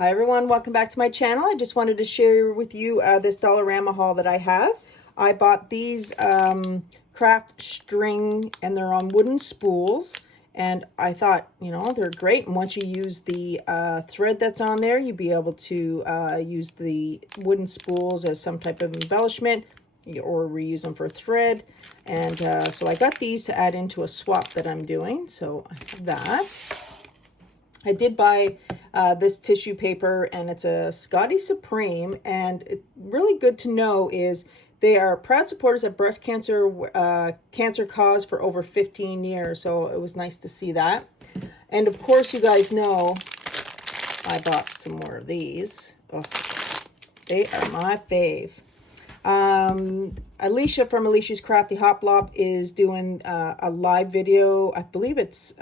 Hi everyone, welcome back to my channel. I just wanted to share with you this Dollarama haul that I have. I bought these craft string and they're on wooden spools, and I thought, you know, they're great, and once you use the thread that's on there, you'll be able to use the wooden spools as some type of embellishment or reuse them for thread. And so I got these to add into a swap that I'm doing, so I have that. I did buy this tissue paper, and it's a Scotty Supreme, and it's really good to know is they are proud supporters of breast cancer cancer cause for over 15 years, so it was nice to see that. And of course, you guys know I bought some more of these. Oh, they are my fave. Alicia from Alicia's Crafty Hop Lop is doing a live video. I believe it's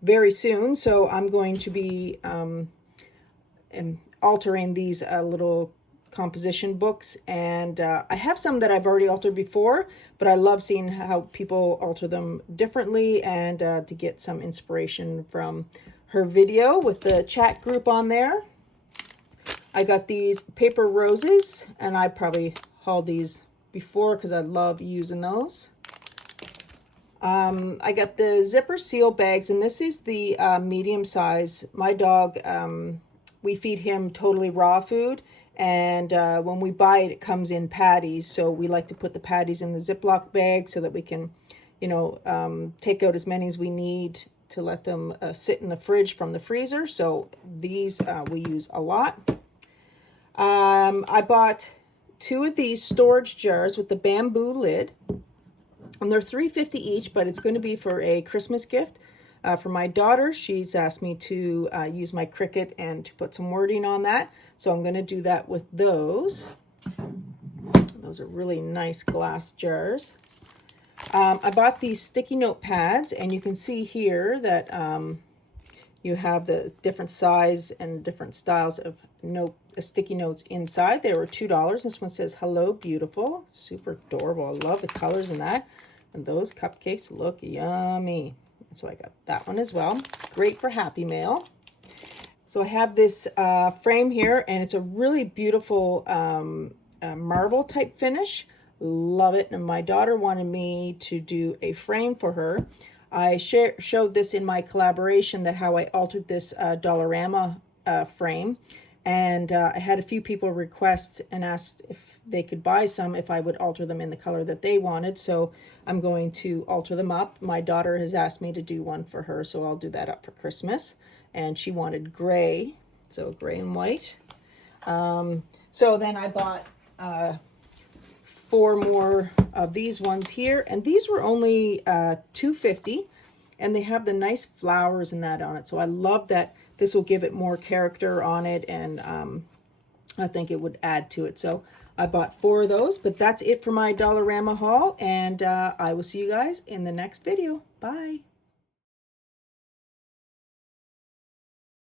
very soon, so I'm going to be altering these little composition books, and I have some that I've already altered before, but I love seeing how people alter them differently, and to get some inspiration from her video with the chat group on there. I got these paper roses, and I probably hauled these before because I love using those. I got the zipper seal bags, and this is the medium size. My dog, we feed him totally raw food, and when we buy it, it comes in patties. So we like to put the patties in the Ziploc bag so that we can, you know, take out as many as we need to let them sit in the fridge from the freezer. So these we use a lot. I bought 2 of these storage jars with the bamboo lid. And they're $3.50 each, but it's going to be for a Christmas gift for my daughter. She's asked me to use my Cricut and to put some wording on that. So I'm going to do that with those. Those are really nice glass jars. I bought these sticky note pads, and you can see here that you have the different size and different styles of sticky notes inside. They were $2. This one says, "Hello, beautiful." Super adorable. I love the colors in that. And those cupcakes look yummy. So I got that one as well. Great for Happy Mail. So I have this frame here, and it's a really beautiful marble type finish. Love it. And my daughter wanted me to do a frame for her. I showed this in my collaboration, that how I altered this Dollarama frame. And I had a few people request and asked if they could buy some, if I would alter them in the color that they wanted. So I'm going to alter them up. My daughter has asked me to do one for her, so I'll do that up for Christmas. And she wanted gray, so gray and white. So then I bought 4 more of these ones here, and these were only $2.50, and they have the nice flowers and that on it. So I love that. This will give it more character on it, and I think it would add to it. So I bought 4 of those, but that's it for my Dollarama haul, and I will see you guys in the next video. Bye.